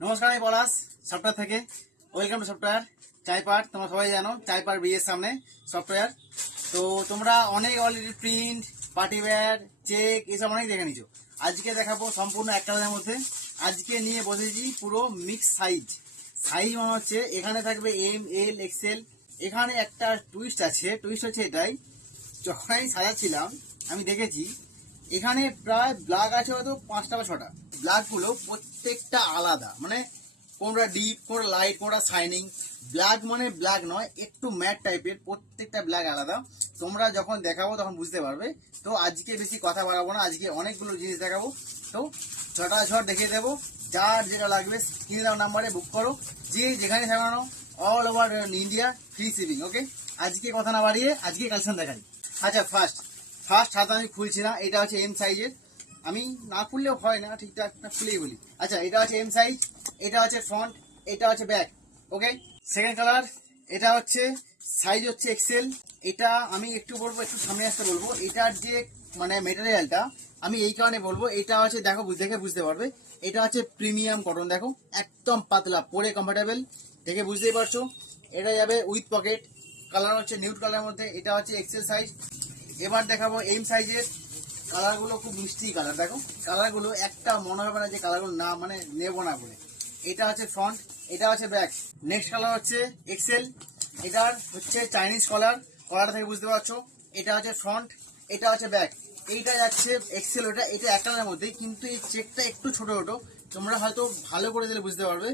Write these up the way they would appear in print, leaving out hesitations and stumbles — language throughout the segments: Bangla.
নমস্কার, আমি পলাশ সফটওয়্যার থেকে। ওয়েলকাম টু সফটওয়্যার চাইপাট। তোমরা সবাই জানো চাইপাট বিয়ের সামনে সফটওয়্যার। তো তোমরা অনেক অলরেডি প্রিন্ট, পার্টিওয়্যার, চেক এসব অনেক দেখে নিছো। আজকে দেখাবো সম্পূর্ণ এক কালারের মধ্যে। আজকে নিয়ে বসেছি পুরো মিক্স সাইজ। সাইজ মনে হচ্ছে এখানে থাকবে এম, এল, এক্সেল। এখানে একটা টুইস্ট আছে, টুইস্ট হচ্ছে এটাই, যখন আমি সাজাচ্ছিলাম আমি দেখেছি এখানে প্রায় ব্লাগ আছে হয়তো 5টা বা 6টা। ব্লাগগুলো প্রত্যেকটা আলাদা, মানে কোনটা ডিপ, কোনটা লাইট, কোনটা শাইনিং। ব্ল্যাক মানে ব্ল্যাক নয়, একটু ম্যাট টাইপের, প্রত্যেকটা ব্ল্যাক আলাদা। তোমরা যখন দেখাবো তখন বুঝতে পারবে। তো আজকে বেশি কথা বাড়াবো না, আজকে অনেকগুলো জিনিস দেখাবো। তো ঝটাঝট দেখিয়ে দেবো। যার যেটা লাগবে স্ক্রিনে দেওয়া নাম্বারে বুক করো, যে যেখানে থাকানো, all over India free shipping. Okay, আজকে কথা না বাড়িয়ে আজকে কালেকশন দেখাই। আচ্ছা, ফার্স্ট হাত আমি খুলছি না, এটা হচ্ছে এম সাইজের। আমি না খুললেও হয় না, ঠিকঠাক না খুলেই বলি। আচ্ছা, এটা হচ্ছে এম সাইজ, এটা হচ্ছে ফ্রন্ট, এটা হচ্ছে ব্যাক। ওকে, সেকেন্ড কালার, এটা হচ্ছে সাইজ হচ্ছে এক্সেল। এটা আমি একটু বলবো, একটু সামনে আসতে বলবো। এটার যে মানে মেটেরিয়ালটা আমি এই কারণে বলবো, এটা হচ্ছে দেখো, দেখে বুঝতে পারবে, এটা হচ্ছে প্রিমিয়াম কটন। দেখো একদম পাতলা, পরে কমফোর্টেবল, দেখে বুঝতেই পারছো। এটা যাবে উইথ পকেট, কালার হচ্ছে নিউড কালারের মধ্যে। এটা হচ্ছে এক্সেল সাইজ। এবার দেখাবো এম সাইজের। কালারগুলো খুব মিষ্টি কালার। দেখো কালারগুলো একটা মনে হবে না যে কালারগুলো না মানে নেবো না বলে। এটা হচ্ছে ফ্রন্ট, এটা হচ্ছে ব্যাক। নেক্সট কালার হচ্ছে এক্সেল। এটার হচ্ছে চাইনিজ কলার, কলার থেকে বুঝতে পারছো। এটা হচ্ছে ফ্রন্ট, এটা হচ্ছে ব্যাক। এইটা যাচ্ছে এক্সেল, ওটা এটা এক কালারের মধ্যেই, কিন্তু এই চেকটা একটু ছোট ছোট। তোমরা হয়তো ভালো করে দিলে বুঝতে পারবে।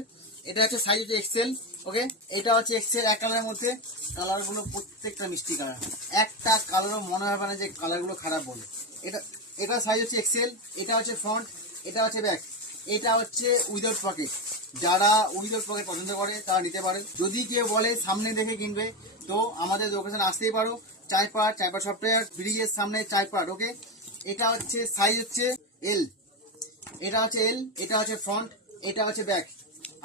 এটা হচ্ছে সাইজ হচ্ছে এক্সেল। ওকে, এটা হচ্ছে এক্সেল এক কালারের মধ্যে। কালারগুলো প্রত্যেকটা মিষ্টি কালার, একটা কালারও মনে হবে না যে কালারগুলো খারাপ বলে। এটা এটা সাইজ হচ্ছে এক্সেল, এটা হচ্ছে ফ্রন্ট, এটা হচ্ছে ব্যাক। এটা হচ্ছে উইদাউট পকেট। যারা উইদাউট পকেট পছন্দ করে তারা নিতে পারে। যদি কেউ বলে সামনে দেখে কিনবে, তো আমাদের লোকেশন আসতেই পারো। চাইপাট সফটওয়্যার ব্রিজের সামনে চাইপাট। ওকে, এটা হচ্ছে সাইজ হচ্ছে এল, এটা হচ্ছে এল, এটা হচ্ছে ফ্রন্ট, এটা হচ্ছে ব্যাক।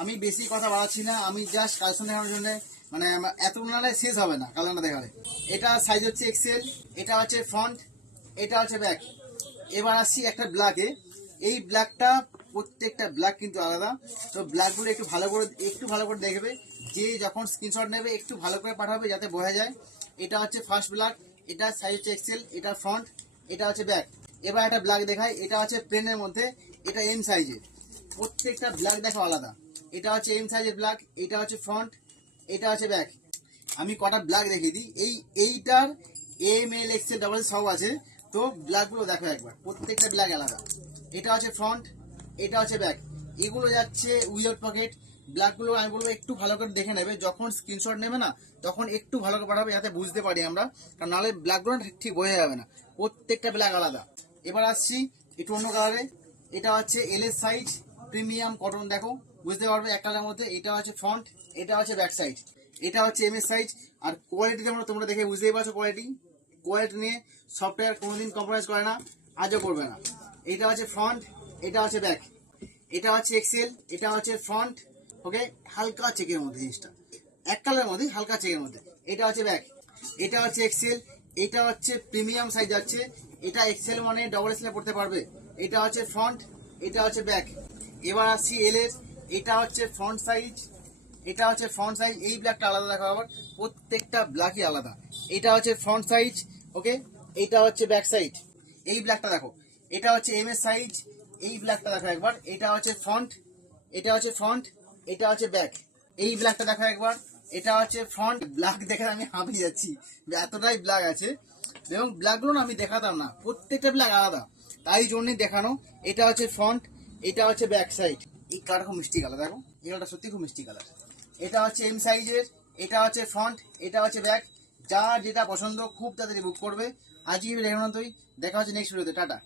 আমি বেশি কথা বাড়াচ্ছি না, আমি জাস্ট কালেকশন দেখানোর জন্য, মানে এত নালে শেষ হবে না কালারটা দেখালে। এটা সাইজ হচ্ছে এক্সেল, এটা হচ্ছে ফ্রন্ট, এটা হচ্ছে ব্যাক। এবার আসছি একটা ব্ল্যাকে। এই ব্ল্যাকটা প্রত্যেকটা ব্ল্যাক কিন্তু আলাদা। তো ব্ল্যাকগুলো একটু ভালো করে দেখবে। যে যখন স্ক্রিনশট নেবে একটু ভালো করে পাঠাবে যাতে বোঝা যায়। এটা হচ্ছে ফার্স্ট ব্ল্যাক, এটা সাইজ হচ্ছে এক্সেল, এটা ফ্রন্ট, এটা হচ্ছে ব্যাক। এবার একটা ব্ল্যাক দেখাই, এটা হচ্ছে প্লেনের মধ্যে, এটা এম সাইজের। প্রত্যেকটা ব্ল্যাক দেখো আলাদা। এটা হচ্ছে এম সাইজের ব্ল্যাক, এটা হচ্ছে ফ্রন্ট, এটা হচ্ছে ব্যাক। আমি কটা ব্ল্যাক দেখিয়ে দিই। এইটার এম, এল, এক্সেল, ডাবল সব আছে। তো ব্ল্যাকগুলো দেখো একবার, প্রত্যেকটা ব্ল্যাক আলাদা। এটা হচ্ছে ফ্রন্ট, এটা হচ্ছে ব্যাক। এগুলো যাচ্ছে উইদাউট পকেট। ব্ল্যাকগুলো আমি বলবো একটু ভালো করে দেখে নেবে, যখন স্ক্রিনশট নেবে না তখন একটু ভালো করে পাঠাবে যাতে বুঝতে পারি আমরা, কারণ নাহলে ব্ল্যাকগুলো ঠিক বোঝা যাবে না। প্রত্যেকটা ব্ল্যাক আলাদা। এবার আসছি একটু অন্য কালারে। এটা হচ্ছে এল এর সাইজ, প্রিমিয়াম কটন। দেখো বুঝতে পারবে এক কালারের মধ্যে। এটা হচ্ছে ফ্রন্ট, এটা হচ্ছে ব্যাক সাইড। এটা হচ্ছে এম এর সাইজ। আর কোয়ালিটি তোমরা দেখে বুঝতেই পারছো। কোয়ালিটি নিয়ে সফটওয়্যার কোনোদিন কম্প্রোমাইজ করে না, আজও করবে না। এটা হচ্ছে ফ্রন্ট, এটা হচ্ছে ব্যাক। এটা হচ্ছে এক্সেল, এটা হচ্ছে ফ্রন্ট। ওকে, হালকা চেকের মধ্যে জিনিসটা, এক কালারের মধ্যে হালকা চেকের মধ্যে। এটা হচ্ছে ব্যাক, এটা হচ্ছে এক্সেল, এটা হচ্ছে প্রিমিয়াম সাইজ যাচ্ছে। এটা এক্সেল মানে ডবল এক্সেল পড়তে পারবে। এটা হচ্ছে ফ্রন্ট, এটা হচ্ছে ব্যাক। এবার আসছি এল এর। এটা হচ্ছে ফ্রন্ট সাইজ, এটা হচ্ছে ফ্রন্ট সাইজ। এই ব্ল্যাকটা আলাদা দেখো আবার, প্রত্যেকটা ব্ল্যাকই আলাদা। এটা হচ্ছে ফ্রন্ট সাইজ। ওকে, এটা হচ্ছে ব্যাক সাইড। এই ব্ল্যাকটা দেখো, এটা হচ্ছে এম এর সাইজ। এই ব্ল্যাকটা দেখো একবার, এটা হচ্ছে ফ্রন্ট, এটা হচ্ছে ফ্রন্ট, এটা হচ্ছে ব্যাক। এই ব্ল্যাকটা দেখো একবার, এটা হচ্ছে ফ্রন্ট। ব্ল্যাক দেখে আমি হাঁপিয়ে যাচ্ছি, এতটাই ব্ল্যাক আছে। এবং ব্ল্যাকগুলো না আমি দেখাতাম না, প্রত্যেকটা ব্ল্যাক আলাদা, তাই জন্যই দেখানো। এটা হচ্ছে ফ্রন্ট, এটা হচ্ছে ব্যাক সাইড। এই কালার খুব মিষ্টি কালার, দেখো এই কালারটা সত্যি খুব মিষ্টি কালার। এটা হচ্ছে এম সাইজের, এটা হচ্ছে ফ্রন্ট, এটা হচ্ছে ব্যাক। যার যেটা পছন্দ খুব তাড়াতাড়ি বুক করবে। আজকে দেখানো তুই, দেখা হচ্ছে নেক্সট ভিডিওতে। টাটা।